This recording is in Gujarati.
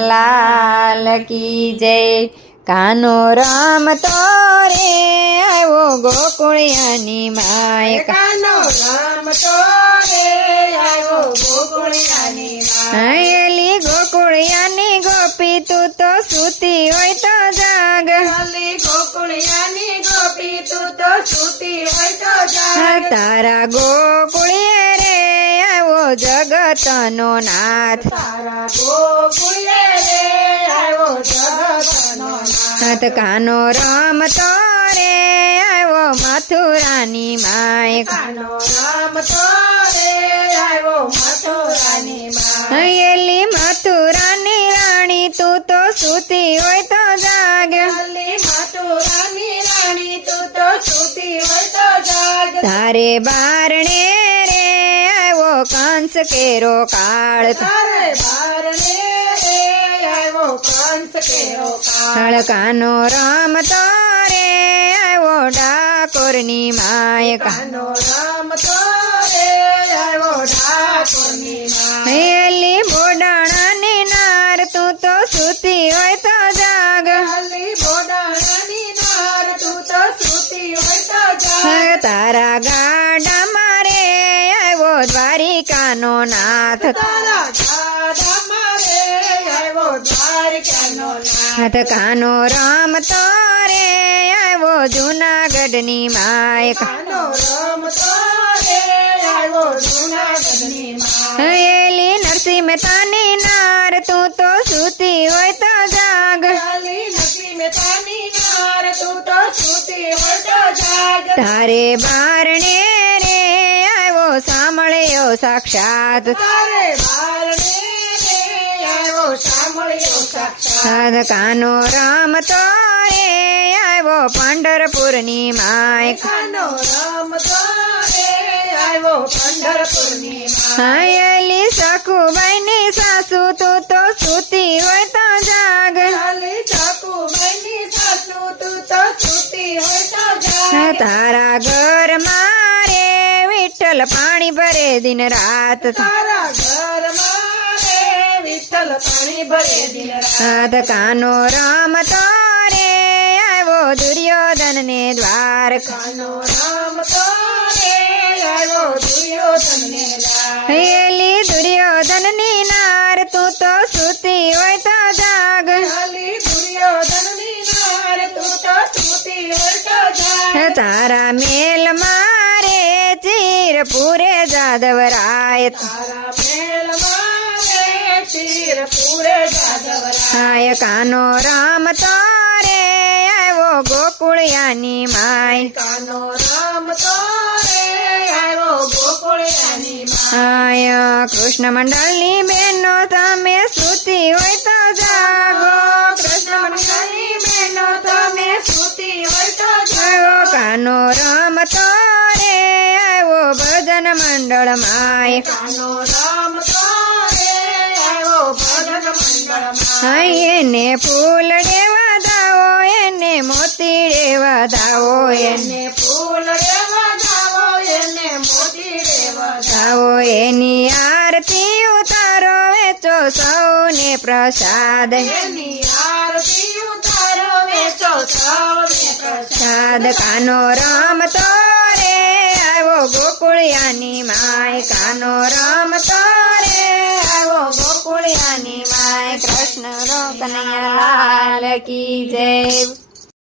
લાલ કી જય. કાનો રમતો રે આવ્યો ગોકુળિયાની માય. કાનો રમતો રે આવ્યો ગોકુળિયાની માય. આયેલી ગોકુળિયાની ગોપી તું તો સૂતી હોય તો જાગ. અલી ગોકુળિયાની ગોપી તું તો સૂતી હોય તો જાગ. તારા ગોકુળિયે જગતનો નાથ. તારા ગોકુળે રે આવ્યો જગતનો નાથ. કાનો રામ તારે આવ્યો મથુરાની માય. કાનો રામ આવ્યો મથુરાની રાણી તું તો સૂતી હોય તો જાગ. અલી મથુરાની રાણી તું તો સૂતી હોય તો જાગ. તારે બારણે કંસ કેરો કાળ. તારે બારણે રે આવ્યો કંસ કેરો કાળ. કાનો રામ તારે આવ્યો ડાકોરની માય કાનો રમતો રે આવ્યો ઠાકોરની માં હયેલી બોડાણાની નાર તું તો સૂતી હોય તો જાગ. અલી બોડાણાની નાર તું તો સૂતી હોય તો જાગ. તારા ગાડા નાથ તારા દાદા મારે આવ્યો દ્વારકાનો નાથ હાથ કાનો રમતો રે આવ્યો જુનાગઢની માય કાનો રમતો રે આવ્યો જૂનાગઢની માં હયેલી નરસિંહ મહેતાની નાર તું તો સૂતી હોય તો જાગ અલી નસી મહેતાની નાર તું તો સૂતી હોય તો જાગ તારે બારણે રે આવ્યો સાંભળ્યો સાક્ષાત. હાથ કાનો રમતો રે આવ્યો પંઢરપુરની માય કાનો રમતો રે આવ્યો પંઢરપુરની માં હાયલી સખુબાઈની સાસુ તું તો સૂતી હોય તો જાગ. ચાલી ની સાસુ તું તો સૂતી હોય તો જાગ. તારા ઘર વિઠ્ઠલ પાણી ભરે દિન રાત તારા ઘરમાં વિઠ્ઠલ પાણી ભરે દિન રાત. કાનો રામ તારે આવ્યો દુર્યોધન ને દ્વાર કાનો રામ તારે આવ્યો દુર્યોધન ને પૂરે જાદવ રાય હાય કાનો રામ તારે આવ્યો ગોકુળિયાની માય. કાનો રામ તારે આવ્યો ગોકુળિયાની હાય કૃષ્ણ મંડળની બહેનો તમે સૂતી હોય તો જાગો. કૃષ્ણ મંડળની બહેનો તમે સૂતી હોય તો જાગો. કાનો રમતો રે આવ્યો ભજન મંડળ માય. કાનો રમતો રે આવ્યો ભજન મંડળમાં હાય એને ફૂલ દેવા દાવો એને મોતી દેવા દાવો એને ફૂલ એને મોતી દાવો એની આરતી ઉતારો વેચો સૌને પ્રસાદ. એની આરતી ઉતારો વેચો સૌને પ્રસાદ. સાદ કાનો રમતો રે આવ્યો ગોકુળિયાની માય કાનો રમતો રે આવો ગોકુળિયાની માય કૃષ્ણ રો કનૈયા લાલ કી જય.